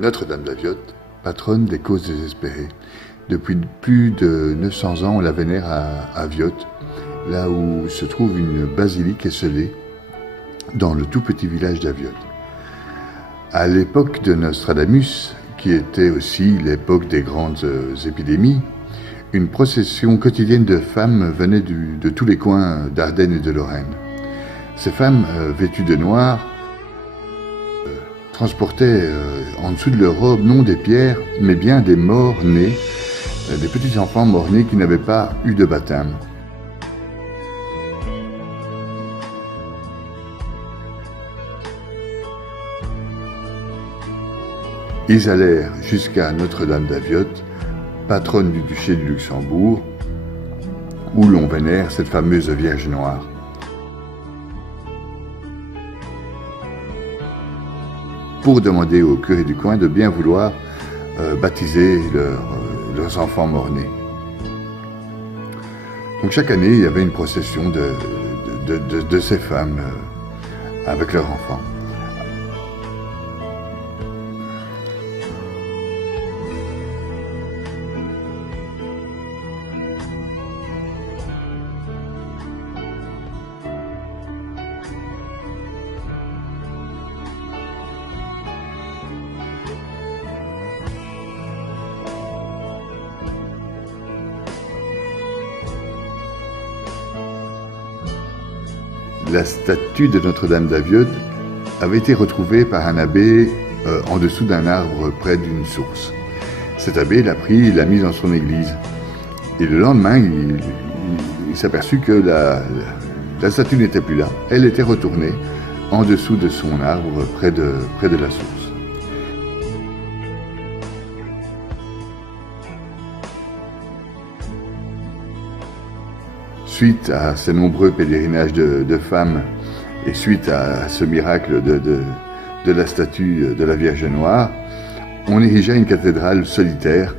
Notre-Dame d'Aviotte, patronne des causes désespérées. Depuis plus de 900 ans, on la vénère à Aviotte, là où se trouve une basilique esselée dans le tout petit village d'Aviotte. À l'époque de Nostradamus, qui était aussi l'époque des grandes épidémies, une procession quotidienne de femmes venait de tous les coins d'Ardennes et de Lorraine. Ces femmes, vêtues de noir, transportaient en dessous de leur robe non des pierres, mais bien des morts-nés, des petits enfants morts-nés qui n'avaient pas eu de baptême. Ils allèrent jusqu'à Notre-Dame d'Aviotte, patronne du duché de Luxembourg, où l'on vénère cette fameuse Vierge Noire. Pour demander au curé du coin de bien vouloir baptiser leurs enfants morts-nés. Donc chaque année, il y avait une procession de ces femmes avec leurs enfants. La statue de Notre-Dame d'Aviotte avait été retrouvée par un abbé en dessous d'un arbre près d'une source. Cet abbé l'a pris et l'a mise dans son église. Et le lendemain, il s'aperçut que la statue n'était plus là. Elle était retournée en dessous de son arbre près de la source. Suite à ces nombreux pèlerinages de femmes et suite à ce miracle de la statue de la Vierge Noire, on érigea une cathédrale solitaire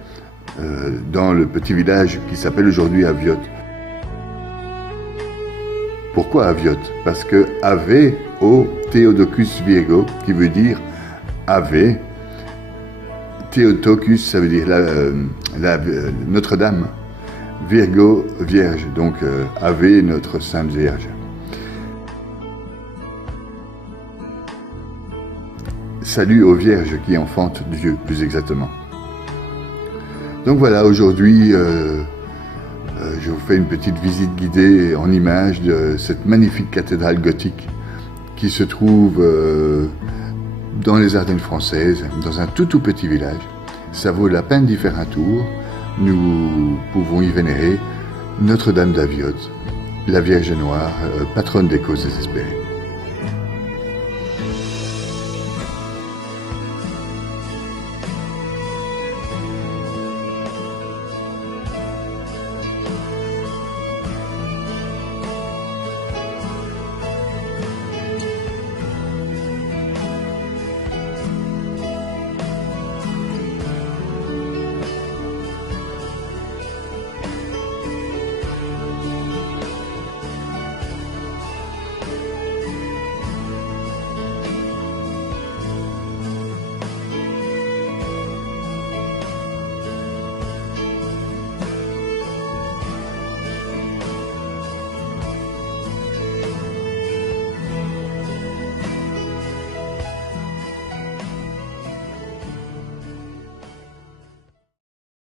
dans le petit village qui s'appelle aujourd'hui Aviotte. Pourquoi Aviotte? Parce que Ave o Theotokos Virgo, qui veut dire Ave. Theotokos, ça veut dire Notre-Dame. Virgo, Vierge, donc Ave, notre Sainte Vierge. Salut aux Vierges qui enfantent Dieu, plus exactement. Donc voilà, aujourd'hui, je vous fais une petite visite guidée en images de cette magnifique cathédrale gothique qui se trouve dans les Ardennes françaises, dans un tout petit village. Ça vaut la peine d'y faire un tour. Nous pouvons y vénérer Notre-Dame d'Aviotte, la Vierge Noire, patronne des causes désespérées.